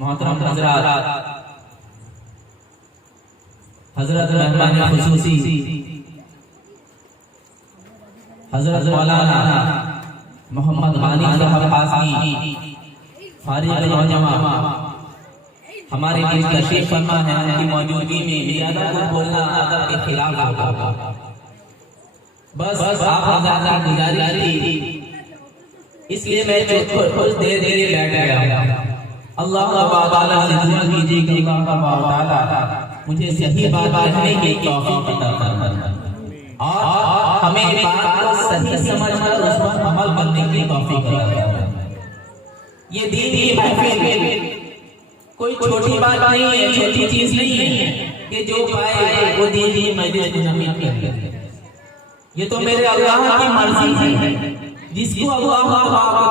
मोहतरम हजरात, हजरत मेहमान खुसूसी हजरत मौलाना मोहम्मद गानी साहब कासमी फारिग नौजवान हमारे बीच तशरीफ फरमा है। उनकी मौजूदगी में ज्यादा कुछ बोलना अदब के खिलाफ होगा। बस आप हजरात की गुजारिश थी, इसलिए मैं कुछ देर बैठ गया। अल्लाह ताला से दुआ कीजिए कि अल्लाह ताला मुझे सही बात कहने की तौफीक अता फरमाए और हमें बात को सही समझकर उस पर अमल करने की तौफीक अता फरमाए। ये दीन की महफिल कोई छोटी बात नहीं है, छोटी चीज नहीं है कि जो पाए वो दीन की मजलिस मुनम्मिद करे। ये तो मेरे अल्लाह की मर्जी है, जिसको अल्लाह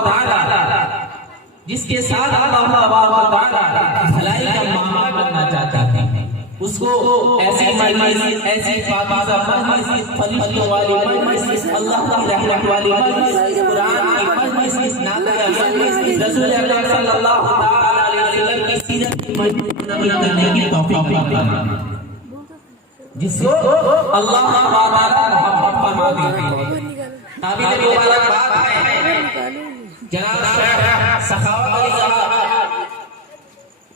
ताला जिसके साथ भलाई का मामला करना चाहता है उसको ऐसी मजलिस, ऐसी पाकीज़ा मजलिस, फरिश्तों वाली मजलिस, अल्लाह की रहमत वाली मजलिस, कुरान की मजलिस, नाज़िल मजलिस, रसूल अल्लाह सल्लल्लाहु अलैहि वसल्लम की सीरत की मजलिस करने की तौफीक अता फरमाए, जिसको अल्लाह ताला मोहब्बत फरमा देते हैं। काबिल मुबारक बात है जनाब शेख सखावत अली साहब,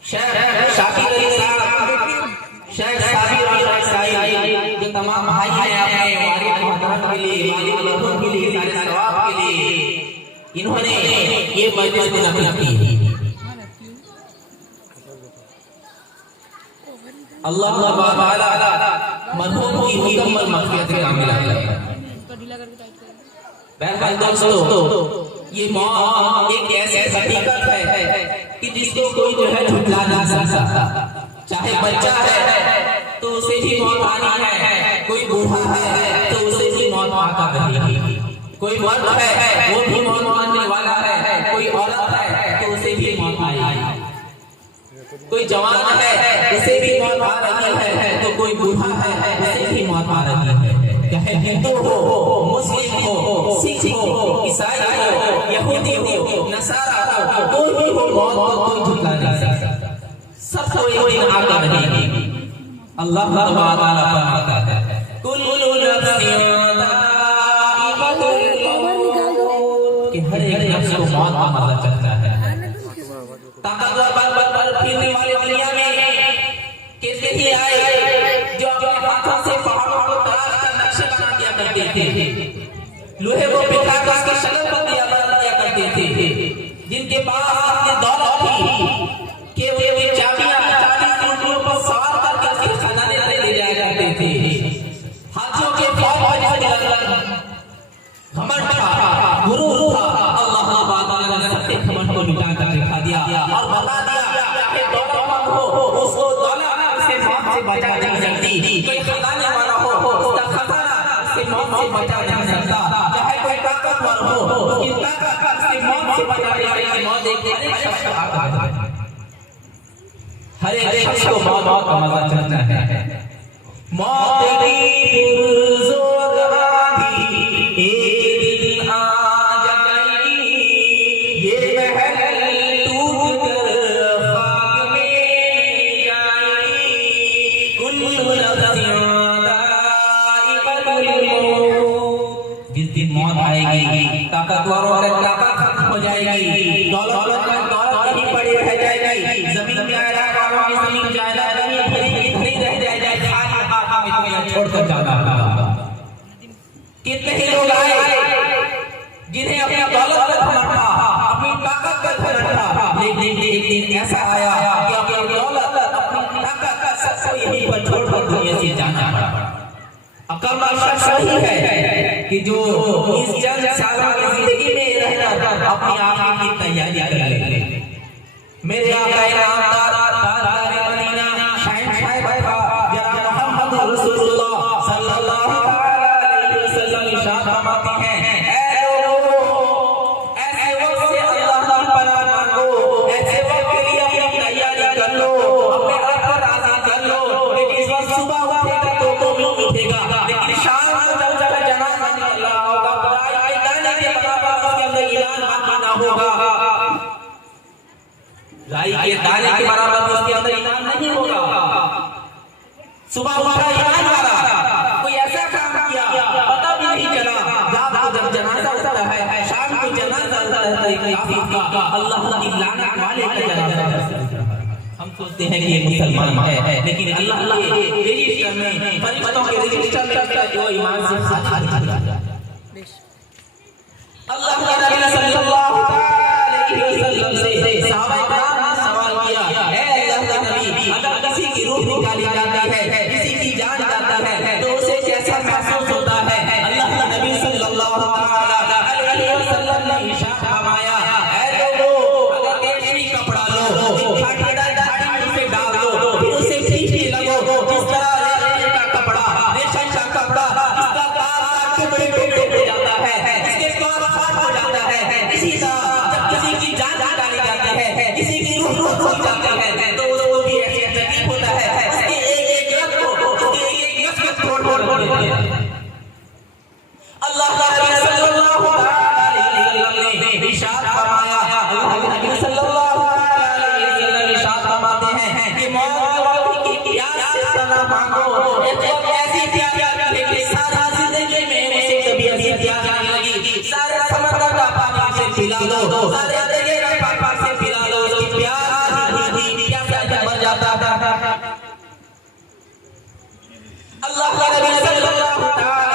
शेख शाकिर अली साहब, शेख साबिर और शेख साइद, जो तमाम भाई हैं अपने वालिद मोहतरम के लिए, वालिद लोगों के लिए, सारे सवाब के लिए इन्होंने ये मजलिस मुनक़्क़िद की। अल्लाह ताला मरहूम की मुकम्मल मग़फ़िरत कामिला करे। बहरहाल दोस्तों, ये मौत एक ऐसी हकीकत है कि जिसको कोई जो है झुठला नहीं सकता। चाहे बच्चा है तो उसे भी मौत आनी है, कोई बूढ़ा है तो उसे भी मौत आकर रहेगी, कोई मर्द है वो भी मौत आने वाला है, कोई औरत है तो उसे भी मौत आएगी, कोई जवान है उसे भी मौत आ रही है, तो कोई बूढ़ा है उसे भी मौत आ रही है। चाहे हिंदू हो, मुस्लिम हो, सिख हो, ईसाई हो, यहूदी हो, नसारा हो, कोई भी हो, मौत को कोई झुठला नहीं सकता। सबको एक दिन आकर रहेगी। अल्लाह ताला फरमाता है कुल्लु नफ्सिन ज़ाइक़ातुल मौत, कि हर एक नफ्स को मौत का मजा चलता है। ताकतवर पर फिरने वाले दुनिया में कैसे ही आए जो अपने हाथों से पहाड़ों को तराश कर नक्शे बना दिया करते थे, लोहे को पिघलाकर उसकी शक्ल बना दिया करते थे, जिनके पास अपनी दौलत थी कि वे चाबियां 40 ऊँटों पर सवार करके उसके खजाने ले जाया करते थे। हाथियों के फौज घमंड था, गुरूर था। अल्लाह ताला ने सबके घमंड को मिटा कर दिखा दिया और बता दिया कि दौलतमंद हो उसको दौलत से मौत से बचा नहीं सकती, कोई खजाने वाला हो उसका खजाना से मौत से बचा नहीं सकता, चाहे कोई ताकतवर हो उसकी ताकत से मौत से बचा नहीं सकती। मौत एक शख्स को आता है, हर एक शख्स को मौत का मजा चलता है। मौत की पुरज़ोर आंधी एक दिन आ जाएगी, ये महल टूट कर खाक में जिन्हें अपनी दौलत का घमंड था, अपनी ताकत का घमंड था, लेकिन एक दिन ऐसा आया कि अपनी दौलत, अपनी ताकत सबको यहीं पर छोड़कर दुनिया से जाना पड़ा। अक्लमंद शख्स वही है कि जो इस चंद सालों की जिंदगी में रहकर अपनी आखिरत की तैयारी कर ले। मेरे आका इनामदार ताजदार मदीना शहंशाह वफा जनाब मोहम्मद रसूलुल्लाह सल्लल्लाहु अलैहि वसल्लम इरशाद फरमाते हैं, ऐ लोगों, ऐसे वक्त से अल्लाह की पनाह मांगो, ऐसे वक्त के लिए अपनी तैयारी कर लो, अपने रब को राजी कर लो। लेकिन इस वक्त सुबह उठेगा तो भी उठेगा, लेकिन शाम को जब जनाजा निकल रहा होगा, बुराई के दाने के बराबर उसके अंदर ईमान बाकी ना होगा, राई के दाने के बराबर उसके अंदर ईमान नहीं होगा। सुबह उठा ईमान वाला, कोई ऐसा काम किया पता भी नहीं चला, रात को जब जनाजा उठता है, शाम को जनाजा उठता है, काफी अल्लाह की लानत वाले का जनाजा। हम सोचते हैं कि ये मुसलमान है, लेकिन अल्लाह के रजिस्टर में, फरिश्तों के रजिस्टर में जो ईमान से खारिज हो जाता है। अल्लाह के नबी सल्लल्लाहु अलैहि वसल्लम से सहाबा ने सवाल किया, है अल्लाह के नबी, अगर किसी की रूह निकाली जाती है, किसी की जान जाती है, तो उसे कैसा महसूस होता है? अल्लाह के नबी सल्लल्लाहु अलैहि वसल्लम ने इरशाद फरमाया, ऐ लोगों, अगर केशरी कपड़ा लो, फाटेदार दाढ़ी में उसे डाल दो, फिर उसे खींचने लगो, जिस तरह रेशम का कपड़ा, रेशम का कपड़ा इसका तार टुकड़े टुकड़े हो जाता है, इसके पार पार हो जाता है। इसी तरह जब किसी की जान निकाली जाती है, किसी की रूह निकाली जाती है, तो उसको भी ऐसे तकलीफ होता है, उसके एक एक रग को, उसके एक एक नस को तोड़ देते हैं। अल्लाह सल्लल्लाहु अलैहि वसल्लम ने इरशाद फरमाया, अल्लाह के नबी सल्लल्लाहु अलैहि वसल्लम इरशाद फरमाते हैं कि मौत की प्यास से सना मांगो, एक ऐसी प्यास कि सारा जिंदगी में उसे कभी ऐसी प्यास नहीं लगी, सारे समंदर का पानी उसे पिला दो, सारे दरिया का पानी से पिला दो, उसकी प्यास ही प्यासा बन जाता था। अल्लाह के नबी सल्लल्लाहु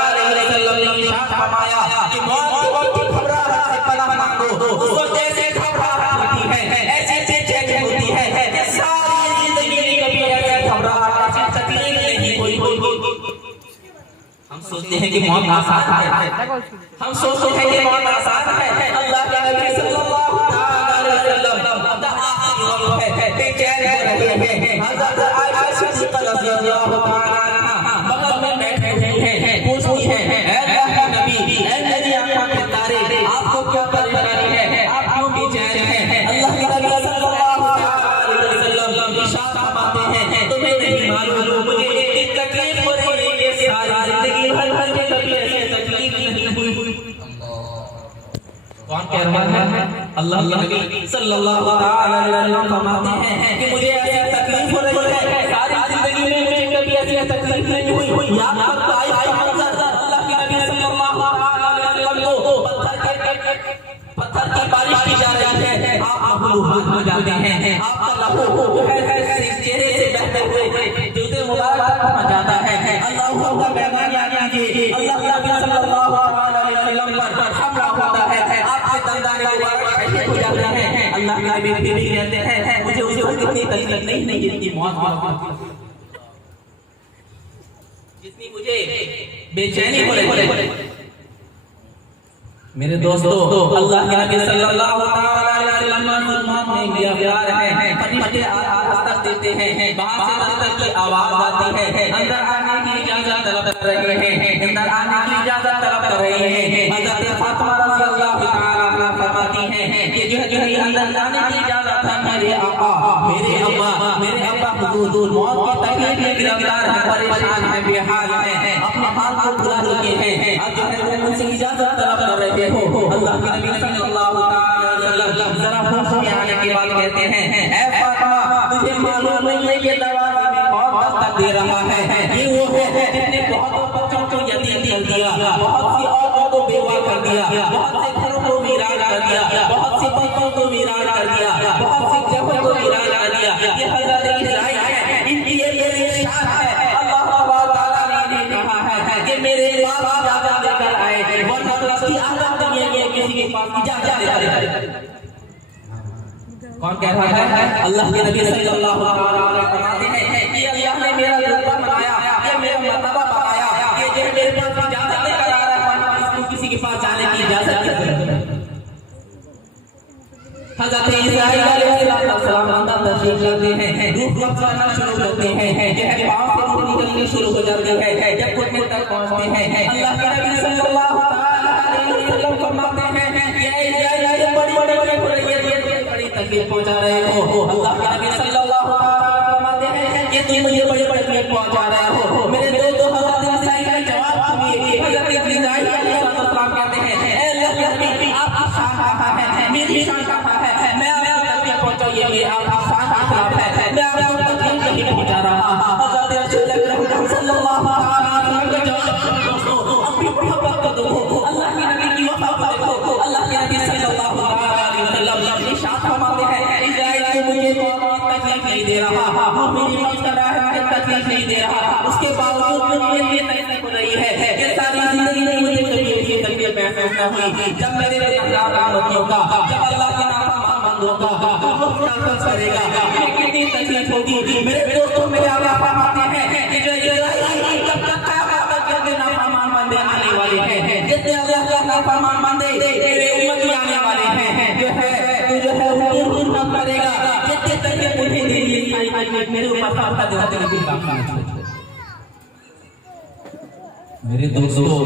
अलैहि वसल्लम ने इरशाद फरमाया कि मौत की घबराहट से पनाह मांगो, उसको जैसे घबराहट होती है, ऐसे बेचैनी होती है, कि सारी जिंदगी में कभी ऐसी घबराहट, ऐसी तकलीफ नहीं हुई होगी। हम सोचते हैं कि मौत आसान है, हम सोचते हैं कि मौत आसान है। अल्लाह के नबी सल्लल्लाहु अलैहि वसल्लम आखिरी वक्त है, बेचैन हो रहे हैं। हज़रत आयशा सिद्दीक़ा रज़ियल्लाहु अन्हा बगल में बैठे हुए हैं, पूछती हैं, ऐ अल्लाह के नबी, ऐ मेरी आंखों के तारे, आपको क्या परेशानी है, आप क्यों बेचैन हैं? अल्लाह के नबी सल्लल्लाहु अलैहि वसल्लम इरशाद फरमाते हैं, तुम्हें नहीं मालूम मुझे इतनी तकलीफ हो रही है कि सारी जिंदगी भर में कभी ऐसी तकलीफ नहीं हुई। कौन कह रहा है? अल्लाह के नबी सल्लल्लाहु अलैहि वसल्लम फरमाते हैं कि मुझे ऐसी तकलीफ हो रही है, सारी जिंदगी में मुझे कभी ऐसी तकलीफ नहीं हुई। याद करता है मंजर, अल्लाह के नबी सल्लल्लाहु अलैहि वसल्लम को पत्थर की बारिश की जा रही है, आप लहूलुहान हो जाते हैं, आपका लहू चेहरे से बहते हुए जूते मुबारक पहुंच जाता है। अल्लाह का पैगाम याद कीजिए, अल्लाह के नबी सल्लल्लाहु अलैहि वसल्लम पर हमला होता है, आपके दंदाने मुबारक शहीद हो जाते हैं। अल्लाह के नबी फिर भी कहते हैं, मुझे उतनी तकलीफ नहीं जितनी मौत जितनी मुझे बेचैनी हो रही है। मेरे दोस्तों, अल्लाह के नबी सल्लल्लाहु अलैहि वसल्लम में ये प्यार है, फरिश्ते दस्तक देते हैं, बाहर से दस्तक की आवाज आती है, अंदर आने की इजाजत तलब कर रहे हैं, अंदर आने की इजाजत तलब कर रहे हैं। हज़रत फातिमा रज़ियल्लाहु तआला अन्हा फरमाती हैं कि जो अंदर आने की इजाजत है, मेरे आका, मेरे अब्बा हुजूर मौत की तकलीफ में गिरफ्तार है, परेशान है, बेहाल है, अपने हाल को भुला चुके हैं, अब जो है उनसे इजाजत तलब कर रहे हो। अल्लाह के नबी सल्लल्लाहु अलैहि वसल्लम जरा होश में आने के बाद कहते हैं, ऐ फातिमा, तुझे मालूम नहीं है ये दरवाजे में कौन दस्तक दे रहा है? ये वो है जिसने बहुत बच्चों को यतीम कर दिया, बहुत सी औरतों को बेवा कर दिया, बहुत से घरों को वीरान कर दिया, बहुत सी बच्चों को वीरान कर दिया, बहुत सी जगहों को वीरान कर दिया। ये हज़रत इस्राइल है, इनकी ये शान है। अल्लाह ताला ने कहा है कि मेरे पास इजाजत लेकर आए, वरना उसकी आदत नहीं है कि किसी इजाजत देता है। कौन कह रहा है? अल्लाह के नबी सल्लल्लाहु अलैहि वसल्लम फरमाते हैं कि अल्लाह ने मेरा रुतबा बनाया, ये मेरा मर्तबा बनाया, ये जो मेरे पास इजाजत लेकर आ रहा है इसको किसी के पास जाने की इजाजत नहीं। हज़रत इस्राईल अलैहिस्सलाम अंदर तशरीफ लाते हैं, रूह कब्ज़ करना शुरू करते हैं, यह पांव से रूह निकलनी शुरू हो जाती है। जब घुटने तक पहुंचते हैं अल्लाह के नबी सल्लल्लाहु अलैहि वसल्लम फरमाते हैं ये इस्राईल बड़ी तकलीफ पहुंचा रहे हो। अल्लाह के नबी सल्लल्लाहु अलैहि वसल्लम फरमाते हैं कि तुम मुझे बड़ी तकलीफ पहुंचा रहे हो। मेरे दो हज़रत इस्राईल का जवाब सुनिए। हज़रत इस्राईल अलैहिस्सलाम कहते हैं ए अल्लाह के नबी आपकी शान कहां है, मेरी शान कहां है, मैं आपको तकलीफ पहुंचाइए, ये आपकी शान का खिलाफ है, मैं आपको तकलीफ नहीं पहुंचा रहा। हज़रत रसूल अकरम सल्लल्लाहु अलैहि वसल्लम का जवाब दोस्तों अपनी मोहब्बत को देखो, अल्लाह के नबी की वफा को देखो। अल्लाह के नबी सल्लल्लाहु अलैहि वसल्लम इरशाद फरमाते हैं इस्राईल को मुझे तकलीफ नहीं दे रहा, वो मेरी मदद कर रहा है, मुझे तकलीफ नहीं दे रहा, उसके बावजूद मुझे ये तकलीफ हो रही है। ये सारी जिंदगी में मुझे कभी ऐसी तकलीफ महसूस न हुई। जब मेरे होगा, जब अल्लाह के नाफरमान बंद होगा तो वो क्या करेगा, कितनी तकलीफ होगी। मेरे दोस्तों मेरे आका फरमाते हैं कि जो इस्राईल जब तक क़यामत तक के नाफरमान बंदे आने वाले हैं, जितने अल्लाह के नाफरमान बंदे मेरे उम्मती आने वाले हैं, जो है वो न करेगा जितने तक मुझे मेरे ऊपर फर्क देते। मेरे दोस्तों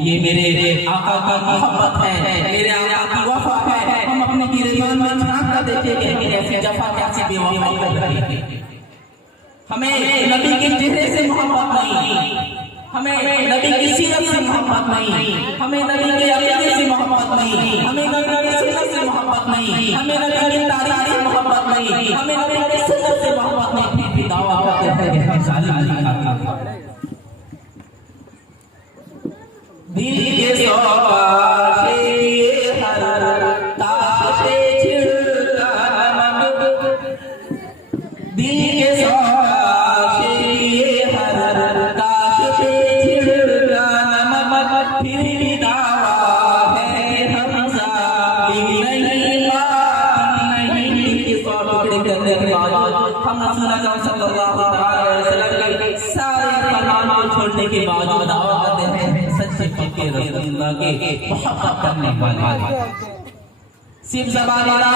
ये मेरे आका का मोहब्बत है, मेरे आका की वफा है। हम अपने गिरबान में झांक कर देखेंगे कि ऐसी जफा कैसी बेवफाई कर रही है। हमें नबी के चेहरे से मोहब्बत नहीं, हमें नबी की सीरत से मोहब्बत नहीं, हमें नबी के अकीदे से मोहब्बत नहीं, हमें नबी की सीरत से मोहब्बत नहीं, हमें नबी की तारीख से मोहब्बत नहीं, हमें नबी की सुन्नत से मोहब्बत नहीं। फिर दावा करते हैं कि हम सालिम दिल के सौगात से हर ताश पे छिड़का नमक, दिल के सौगात से हर ताश पे छिड़का नमक, फिर भी दावा है हम जालिम नहीं, नहीं। दिल के सौगात करने के बाद हम रसूल अकरम सल्लल्लाहु अलैहि वसल्लम के सारे फरमान को छोड़ने के बाद दावा करते हैं के रसूलुल्लाह के मोहब्बत करने वाले। सिर्फ ज़बान वाला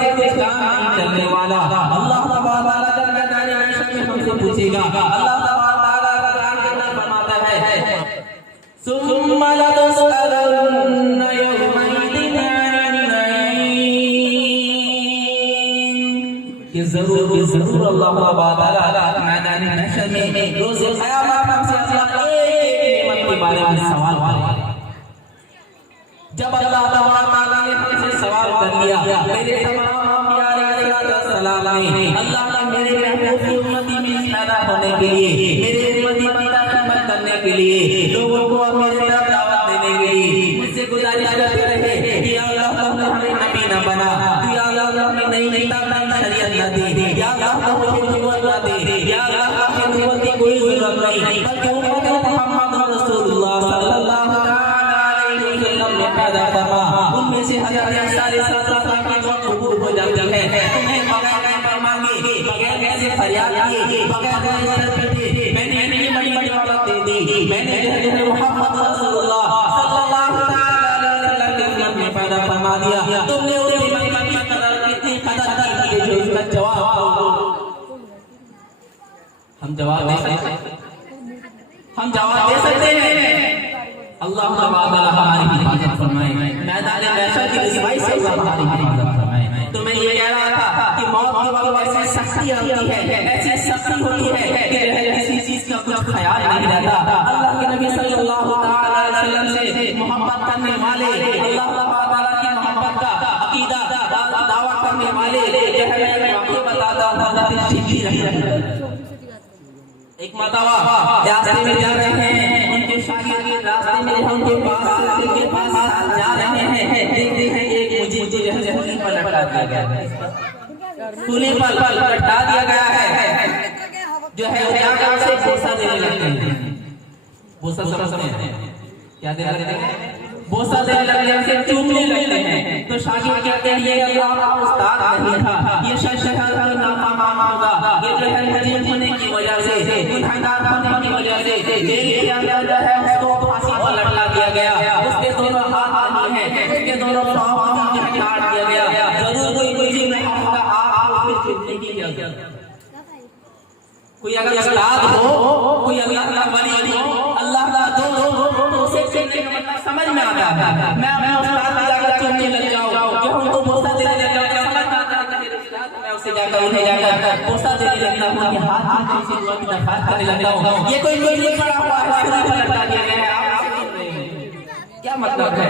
से कुछ काम नहीं चलने वाला। अल्लाह तबारक व तआला हमसे पूछेगा। अल्लाह तबारक व तआला कुरान के अंदर फरमाता है सुम्मा लतुसअलुन्ना यौमइदिन अनिन नईम, कि जरूर अल्लाह तबारक व तआला मैदान महशर में रोज़ क़यामत हमसे अल्लाह के बारे में सवाल करेगा। जब अल्लाह तआला ने हमसे सवाल कर लिया, मेरे तमाम अंबिया अलैहिस्सलाम ने अल्लाह ने मेरे महबूब उम्मती में पैदा होने के लिए, मेरे उम्मती की खिदमत करने के लिए, लोगों को मेरे तरफ दावत देने के लिए मुझसे गुजारिश करते रहे कि या अल्लाह तुमने हमें नबी न बना, या अल्लाह हमें नई शरीयत न दे, या अल्लाह मुझे नबूवत न दे, या अल्लाह मुझे नबूवत की कोई जरूरत नहीं, बल्कि उम्मत मोहम्मद रसूलुल्लाह सल्लल्लाहु अलैहि वसल्लम ने पैदा फरमा। उनमें से हज़ार सारे साल की दुआ कबूल हो जाती है। तुम्हें बगैर मांगे, बगैर कैसे फरियाद किए, बगैर सर पीटे मैंने इतनी बड़ी बात दे दी। मैंने जो मोहम्मद रसूलुल्लाह सल्लल्लाहु अलैहि वसल्लम के उम्मत में पैदा फरमा दिया। तुमने उसकी महिमा की कदर कितनी कदर की जो इसका जवाब हम जवाब दे सकते हैं, हम जवाब दे सकते हैं। अल्लाह तबारक हमारी हिफाजत फरमाए, मैदान महशर की रिसवाई से हमारी हिफाजत फरमाए। तो मैं ये कह रहा था कि मौत के वक्त ऐसी सख्ती होती है, ऐसी सख्ती होती है कि किसी चीज का कुछ ख्याल नहीं रहता। अल्लाह के नबी सल्लल्लाहु अलैहि वसल्लम से मोहब्बत करने वाले, अल्लाह तबारक की मोहब्बत का अकीदा दावा करने वाले, जो है मैं आपको बताता हूं हज़रत शिबली एक मरतबा रास्ते में जा रहे हैं, उनके शागिर्द रास्ते में उनके पास जा रहे हैं, देखते हैं एक मुझे सूली पर लटका दिया गया है, सूली पर लटका दिया गया है, जो है जाकर से बोसा देने लगते हैं। बोसा समझते हैं क्या देने लगते हैं? बोसा देने लगते हैं, उसे चूमने लगते हैं। तो शागिर्द कहते हैं ये अल्लाह उस्ताद नहीं था, ये शहर का नाफरमान होगा, ये जो है मुजरिम होने की वजह से, गुनहगार होने की वजह से जेल के अंदर जो है उसको फांसी पर लटका दिया गया, उसके दोनों हाथ नहीं है, उसके दोनों पांव काट दिया गया। जरूर कोई मुजरिम नहीं होगा, आप उससे चूमने की जरूरत। कोई अगर उस्ताद हो, कोई अल्लाह का वली हो, अल्लाह का दोस्त हो, तो उसे चूमने का मतलब समझ में आता है। मैं उस्ताद की जाकर चूमने लग जाऊं, जो उनको बोसा देने लग जाऊं, समझ में आता है मेरे उस्ताद, मैं उसे जाकर उन्हें जाकर बोसा देने लगता हूं, उनके हाथ से दुआ की दरख्वास्त करने लगता हूं। ये कोई नहीं पड़ा हुआ है, सिर्फ लटका दिया गया है, क्या मतलब है?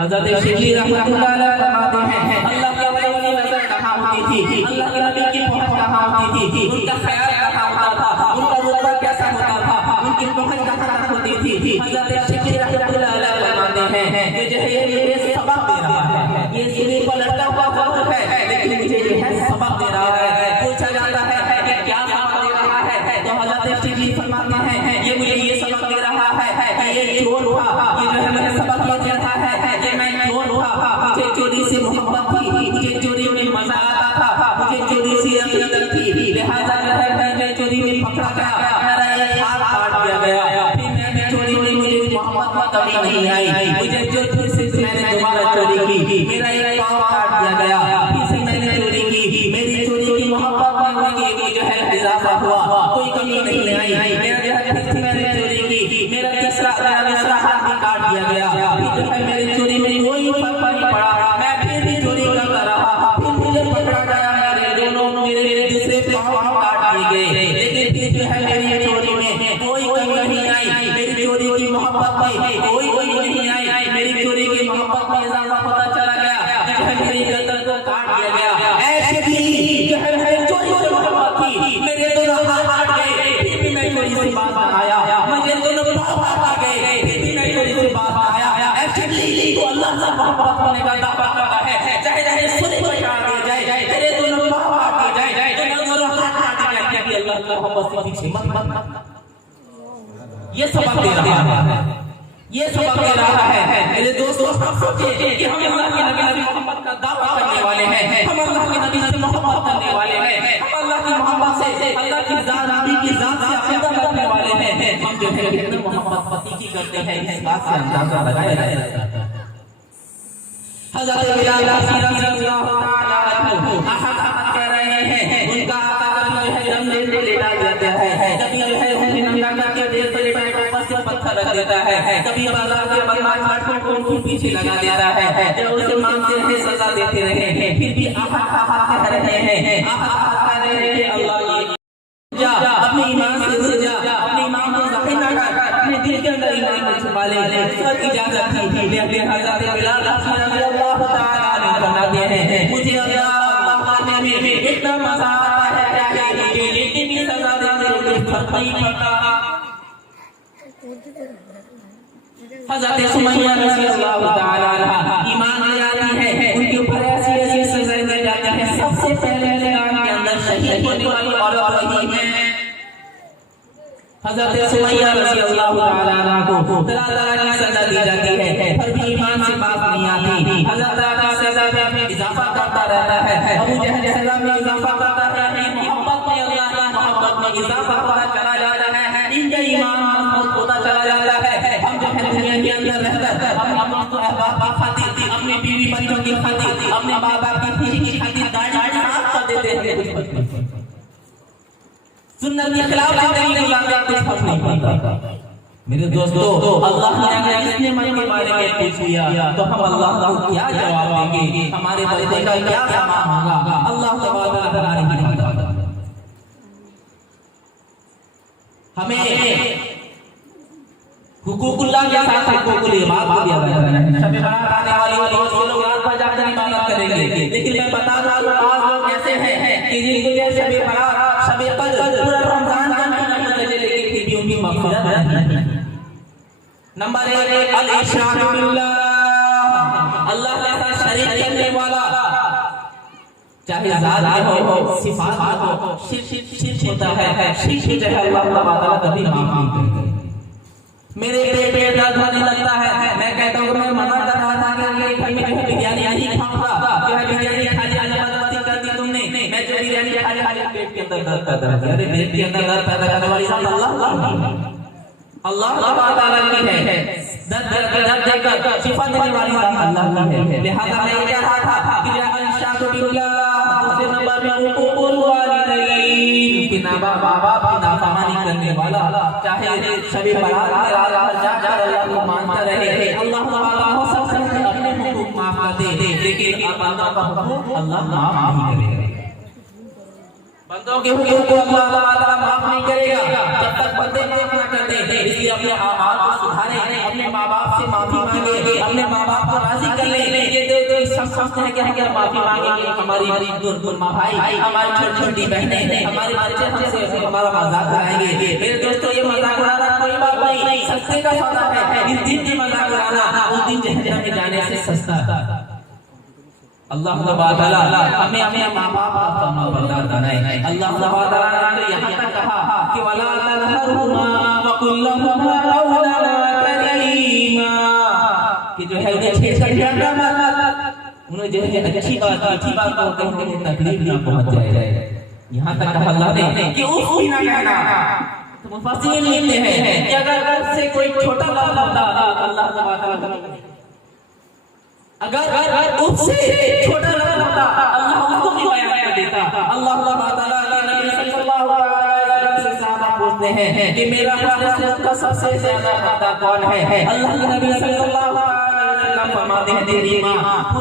हज़रत शिबली रहमतुल्लाह अलैह फरमाते हैं अल्लाह के वली नजर कहां होती थी, अल्लाह के नबी की पहुंच कहां होती थी, उनका ख्याल कहां होता था, उनका रुतबा कैसा होता था, उनकी पहुंच कहां होती थी। हज़रत शिबली रहमतुल्लाह अलैह फरमाते हैं कि जो है ये सबक दे रहा है, ये सीने पर लटका हुआ जरूर है, लेकिन मुझे जो है सबक दे रहा है। पूछा जाता है कि क्या सबक दे रहा है, तो हज़रत शिबली फरमाते हैं ये मुझे ये सबक दे रहा है कि ये चोर था, ये जो है मुझे सबक ये कहता है कि मैं चोर था, मुझे चोरी से मोहब्बत थी, मुझे चोरी में मजा आता था, मुझे चोरी से अकीदत थी, लिहाजा जो है मैं चोरी में पकड़ा गया, मेरा एक हाथ काट दिया गया, फिर मैंने चोरी में मुझे मोहब्बत कभी नहीं आई, मुझे जो फिर से मैंने दोबारा चोरी की, मेरा एक पाँव काट दिया गया, फिर से मैंने चोरी की, मेरी चोरी की मोहब्बत में जो है इजाफा हुआ, कोई कमी नहीं आई, मेरा जो है फिर से मैंने चोरी की, मेरा तीसरा हाथ भी काट दिया गया, फिर जो है मेरी चोरी में कोई फर्क नहीं पड़ा, मैं फिर भी चोरी करता रहा, फिर मुझे पकड़ा गया, मेरे दोनों मेरे दूसरे पाँव काट दिए गए, लेकिन फिर जो है मेरी चोरी में कोई कमी नहीं आई, मेरी चोरी की मोहब्बत में कोई कमी नहीं आई, मेरी चोरी की मोहब्बत में इजाफा होता चला गया, जो है मेरी गर्दन को काट दिया गया। ऐसे भी जो है मेरी चोरी से मोहब्बत थी, मेरे दोनों हाथ काट गए, फिर भी मैं चोरी से बात आया, मुझे दोनों पाँव काट गए, फिर भी मैं चोरी से बात आया। ऐसे भी को अल्लाह से मोहब्बत करने का दावा करता है, चाहे चाहे सुने को काट दिया जाए, तेरे दोनों पाँव काट दिए जाए, तेरे दोनों हाथ काट दिए जाए, कि अल्लाह की मोहब्बत से पीछे मत। ये सबक दे रहा है, ये सबक दे रहा है। मेरे दोस्तों आप सोचिए कि हम अल्लाह के नबी से मोहब्बत का दावा करने वाले हैं, हम अल्लाह के नबी से मोहब्बत करने वाले हैं, हम अल्लाह की मोहब्बत से, अल्लाह की जात नबी की जात से अकीदा रखने वाले हैं, हम जो है कितनी मोहब्बत पति की करते हैं, इस बात से अंदाजा लगाया जा सकता है। हज़रत बिलाल रज़ियल्लाहु ताला अन्हु कह रहे हैं उनका आका जो है जमीन पे लेटा देता है, कभी जो है उन्हें नंगा करके देर से लेटा ऊपर से पत्थर रख देता है, कभी बाजार के बदमाश काट को उनके पीछे लगा देता है, जो उसे मांगते हैं सजा देते रहे हैं, फिर भी आहा कह रहे हैं, आहा कह रहे हैं अल्लाह जा अपने ईमान से जुड़ जा, अपने ईमान को जाहिर ना कर, अपने दिल के अंदर ईमान को छुपा ले, सब इजाजत थी। हज़रत बिलाल रज़ियल्लाहु ताला अन्हु फरमाते हैं मुझे अल्लाह ने में इतना मजा आता है कि लेकिन भी सजा देने को फर्क नहीं पड़ता। हज़रत सुमैया रज़ियल्लाहु ताला अन्हा ईमान ले आती है, उनके ऊपर ऐसी सजा दी जाती है, सबसे पहले इस्लाम के अंदर शहीद होने वाली औरत रही है हज़रत सुमैया रज़ियल्लाहु ताला अन्हा को तरह-तरह की सजा दी जाती है, फिर भी ईमान से बात नहीं आती। हज़रत सजा में इजाफा करता रहता है, अबू जहल सजा में इजाफा करता है, मोहब्बत में अल्लाह की मोहब्बत में इजाफा होता चला जाता है, इनका ईमान मजबूत होता चला जाता है। हम जो है दुनिया के अंदर रहकर अपने दोस्तों अहबाब की खातिर, अपने बीवी बच्चों की खातिर, अपने माँ बाप की खुशी की खातिर दाढ़ी साफ कर देते हैं, सुन्नत के खिलाफ जिंदगी गुजारते कुछ फर्क नहीं पड़ता। मेरे दोस्तों अल्लाह ने अगर इसने मन के बारे में पूछ लिया तो हम अल्लाह को क्या जवाब देंगे, हमारे बंदे का क्या सामान होगा, अल्लाह तबारक व तआला की मदद। हमें हुकूकुल्लाह के साथ हुकूकुल इबाद को दिया जाता है। शब बारात आने वाली बहुत लोग रात भर जाकर इबादत करेंगे, लेकिन मैं बता रहा हूं आज लोग ऐसे हैं कि जिनको शब बारात शब कद्र पूरा रमजान का महीना गुजर लेकिन फिर भी उनकी मग़फ़िरत नहीं। नंबर 1 अल इशराक बिल्लाह, अल्लाह के साथ शरीक करने वाला, चाहे ज़ात में हो सिफात में हो, शिर्क होता है, शिर्क जो है अल्लाह तआला कभी माफ नहीं करेगा। मेरे पेट में दर्द होने लगता है, मैं कहता हूँ मैं मना कर रहा था कि भाई मैं जो है बिरयानी नहीं खाऊंगा, जो है बिरयानी खा लिया, जबरदस्ती कर दी तुमने, मैं जो बिरयानी खा लिया, पेट के अंदर दर्द पैदा हो गया। अरे पेट के अंदर दर्द पैदा करने वाली अल्लाह ताला की है, दर्द देकर शिफा देने वाली अल्लाह की है। लिहाजा मैं ये कह रहा था कि दूसरे नंबर में उकुल वालिदैन, कि बाप की नाफरमानी करने वाला चाहे सभी बारात में रात जाकर अल्लाह को मानता रहे, अल्लाह ताला हो सकता है अपने हुकूक माफ कर दे, लेकिन बंदों का हुकूक अल्लाह माफ नहीं करेगा। बंदों के हुकूक को अल्लाह ताला माफ नहीं करेगा जब तक बंदे माफ न कर दे। इसलिए अपने आमाल को सुधारें, अपने माँ बाप से माफी मांगे, अपने माँ बाप को राजी कर ले। ये सब समझते हैं कि हम क्या माफी मांगेंगे, हमारी माँ भाई, हमारी छोटी छोटी बहनें, हमारे बच्चे हमसे हमारा मजाक उड़ाएंगे। मेरे दोस्तों, ये मजाक उड़ाना कोई बात नहीं, सस्ते का सौदा है। इस दिन की मजाक उड़ाना उस दिन जहन्नम में जाने से सस्ता है। अल्लाह ताला हमें अपने माँ बाप का फरमाबरदार बनाए। अल्लाह ताला ने यहाँ तक कहा कि वला तनहरुमा वकुल लहुमा कौलन करीमा, कि जो है उन्हें छेड़छाड़ मत, उन्हें जो है अच्छी बात को कहने में तकलीफ ना पहुंच जाए। यहाँ तक कहा अल्लाह ने कि उफ भी ना कहना। तो मुफस्सिरीन लिखते हैं कि अगर उससे कोई छोटा लफ्ज़ होता अल्लाह ताला, अगर उससे छोटा लफ्ज़ होता अल्लाह उसको भी बयान कर देता। अल्लाह ताला के नबी सल्लल्लाहु अलैहि वसल्लम से सहाबा पूछते हैं कि मेरा का सबसे ज्यादा बंदा कौन है? अल्लाह के नबी सल्लल्लाहु अलैहि वसल्लम फरमाते हैं तेरी माँ।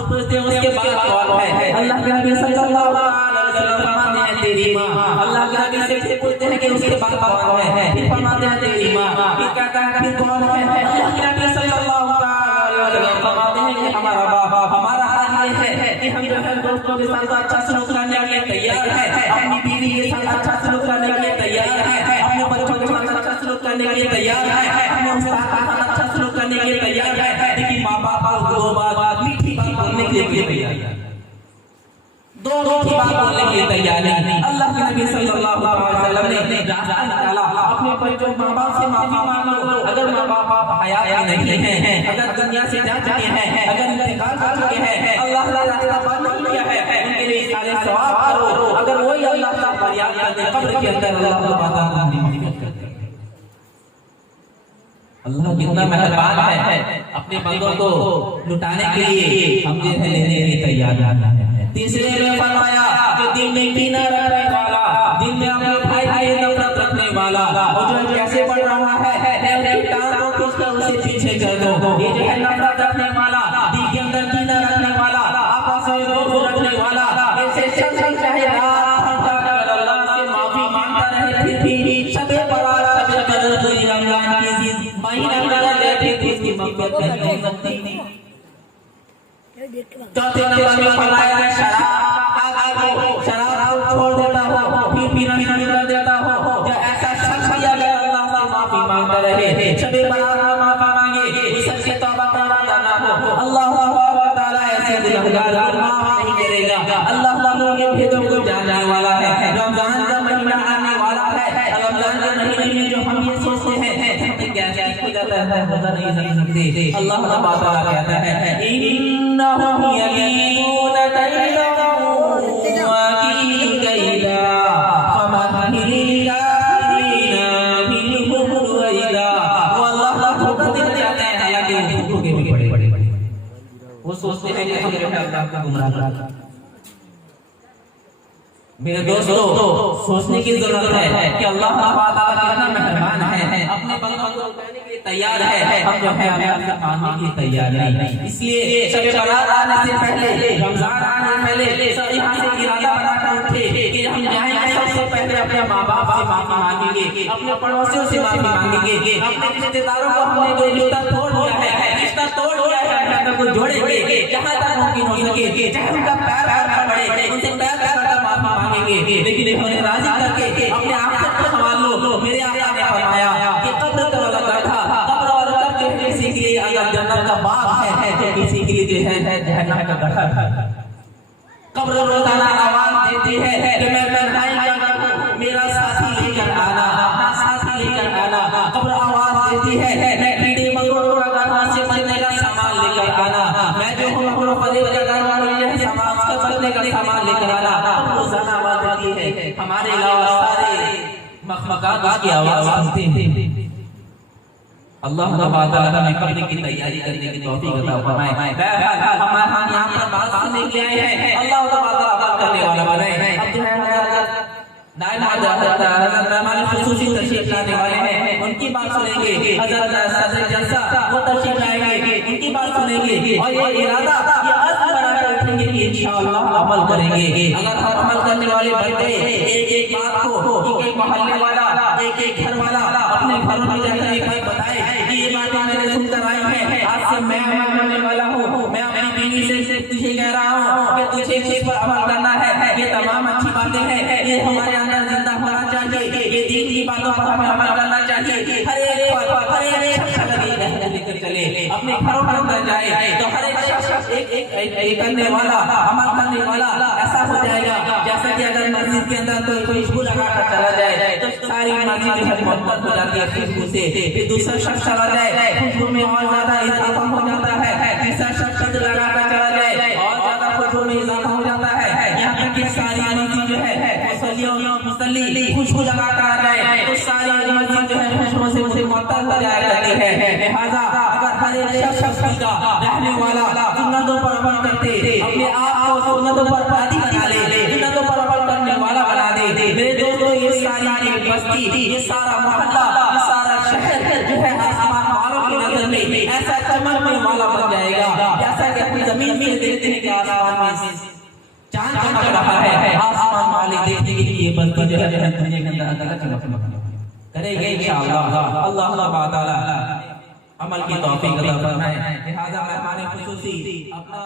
पूछते हैं उसके बाद कौन है? अल्लाह के नबी सल्लल्लाहु अलैहि वसल्लम फरमाते हैं तेरी माँ। अल्लाह के नबी से पूछते हैं कि उसके बाद कौन है? फिर फरमाते हैं तेरी माँ। फिर कहता है फिर कौन है? अल्लाह के नबी सल्लल्लाहु अलैहि वसल्लम फरमाते हैं कि हमारा बाप। हमारा हाल ये है कि हम जो है दोस्तों के साथ अच्छा सलूक करने के लिए तैयार है, अपनी बीवी के साथ अच्छा सलूक करने के लिए तैयार है, अपने बच्चों के साथ अच्छा सलूक करने के लिए तैयार है, अपने उस्ताद के साथ अच्छा सलूक करने के लिए तैयार है, लेकिन माँ बाप को दो बात मीठी बात बोलने के लिए तैयार है, दो मीठी बात बोलने के लिए तैयार है। अल्लाह के नबी सल्लल्लाहु अलैहि वसल्लम ने रास्ता निकाला, अपने बच्चों माँ बाप से माफी मांग लो। अगर माँ बाप हयात नहीं है, अगर दुनिया से जा चुके हैं, अगर इंतकाल कर चुके हैं, अल्लाह ने रास्ता बंद कर दिया है, उनके लिए सारे सवाब करो। अगर वही अल्लाह का फरियाद करते कब्र के अंदर, अल्लाह ताला मग़फ़िरत करते हैं। अल्लाह कितना मेहरबान है, अपने बंदों को लुटाने के लिए हम जो है लेने के लिए तैयार है। तीसरे में फरमाया कि दिल में कीना रखने वाला, दिल में अपने भाई से नफरत रखने वाला, और जो कैसे बढ़ रहा है टांगों को खींचकर उसे पीछे कर दो। ये जो है नफरत रखने वाला, दिल के अंदर कीना रखने वाला, आपस में बुग़्ज़ रखने वाला, ऐसे शख्स चाहे अल्लाह से माफी मांगता रहे, फिर भी शबे बारात शबे कदर रमजान की महीना गुजर जाए, फिर उसकी मग़फ़िरत नहीं हो सकती। चौथे नंबर में फरमाया है शराब छोड़ देता हो, फिर पीना शुरू कर देता हो। जो ऐसा शख्स भी अगर अल्लाह से माफी मांगता रहे, शबे बारात में माफी मांगे, इस शख्स की तौबा करना ना हो, अल्लाह ताला ऐसे गुनहगार को माफ नहीं करेगा। अल्लाह ताला के भेदों को जानने वाला है। रमजान का महीना आने वाला है, रमजान के महीने में जो हम ये सोचते हैं क्या हो जाता है, पता नहीं सकते। अल्लाह ताला कहता है इन्नहुम यकीनून कैदहु व कील कैदा फमहहिल काफिरीना मिनहुम रुवैदा। वो अल्लाह का धोखा देना चाहते हैं, हालांकि वो धोखे में पड़े। वो सोचते हैं कि हम जो है अल्लाह को गुमराह करते हैं। मेरे दोस्तों, सोचने की जरूरत है कि अल्लाह ताला कितना मेहरबान है, अपने बंदों को उठाने के लिए तैयार है, हम जो है अल्लाह मानने के लिए तैयार नहीं। इसलिए शब बारात आने से पहले, रमजान आने से पहले सब यहाँ से इरादा बनाकर उठे कि हम जाएंगे, सबसे पहले अपने माँ बाप से माफी मांगेंगे, अपने पड़ोसियों से माफी मांगेंगे, अपने रिश्तेदारों को हमने जो रिश्ता तोड़ दिया है, रिश्ता तोड़ दिया है, को जोड़ेंगे जहाँ तक मुमकिन हो सके, चाहे उनका पैर पड़े, उनसे पैर पकड़कर माफी मांगेंगे, लेकिन उन्हें राजी करके अपने आप को संभाल लो। मेरे आका ने फरमाया कि कब्र का लगा था, कब्र और कब्र जो किसी के लिए अगर जन्नत का बाग है, तो किसी के लिए जो है जहन्नम का गड्ढा है। कब्र रोजाना आवाज देती है कि मैं मेरा साथी लेकर आना, साथी लेकर आना। कब्र आवाज देती है है, हमारे अलावा सारे मखलूकात उसकी आवाज सुनते हैं। अल्लाह ताला हमें करने की तैयारी करने की तौफीक अता फरमाए। हमारे यहाँ पर बात सुनने के लिए आए हैं, अल्लाह ताला अमल करने वाला बनाए। अब जो है हज़रत रहमान खुसूसी तशरीफ लाने वाले हैं, उनकी बात सुनेंगे। हज़रत सदर जलसा वो तशरीफ लाएंगे, उनकी बात सुनेंगे। और ये इरादा ये अज़्म बना कर रखेंगे कि इंशाअल्लाह अमल करेंगे। अगर हम अमल करने वाले बन गए, एक एक बात को एक मोहल्ले वाला, एक एक घर वाला अपने घरों में जाकर एक बात बताए कि ये बातें मैंने सुनकर आई हैं, आज से मैं अमल करने वाला हूँ। मैं अपनी बीवी से तुझे कह रहा हूँ कि तुझे इस पर अमल करना है। ये तमाम अच्छी बातें हैं, ये हमारे अंदर जिंदा होना चाहिए। ये दीन की बातों पर हमें अमल करना चाहिए। हर एक शख्स लेकर चले, अपने घरों के अंदर जाए तो हर एक शख्स एक करने वाला, अमल करने वाला ऐसा हो जाएगा जैसा कि अगर मस्जिद के अंदर कोई खुशबू लगाकर चला जाए तो सारी मस्जिद जो है मुअत्तल हो जाती है खुशबू से। फिर दूसरा शख्स चला जाए, खुशबू में और ज्यादा इजाफा हो जाता है। तीसरा शख्स लगाकर चला जाए और ज्यादा खुशबू में इजाफा हो जाता है। यहाँ तक कि सारी मस्जिद जो है मुसल्ली खुशबू लगाकर आ जाए तो सारी मस्जिद जो है खुशबू से मुझे मुअत्तल हो जाया करती है। लिहाजा अगर हर एक शख्स का रहने वाला सुन्नतों पर अमल करते, अपने आप को सुन्नतों पर पाती बना ले, सुन्नतों पर अमल करने वाला बना दे। मेरे दोस्तों, ये सारी बस्ती, ये सारा मोहल्ला, ये सारा शहर जो है आसमान वालों की नजर में ऐसा चमकने वाला बन जाएगा जैसा कि अपनी जमीन में देखते हैं कि आसमान में चांद चमक रहा है। आसमान वाले देखने के लिए बस्ती जो है दुनिया के अंदर अलग चमक करेंगे इंशाअल्लाह। अल्लाह ताला अमल की तौफीक अता फरमाए। लिहाजा रहमान खुसूसी अपना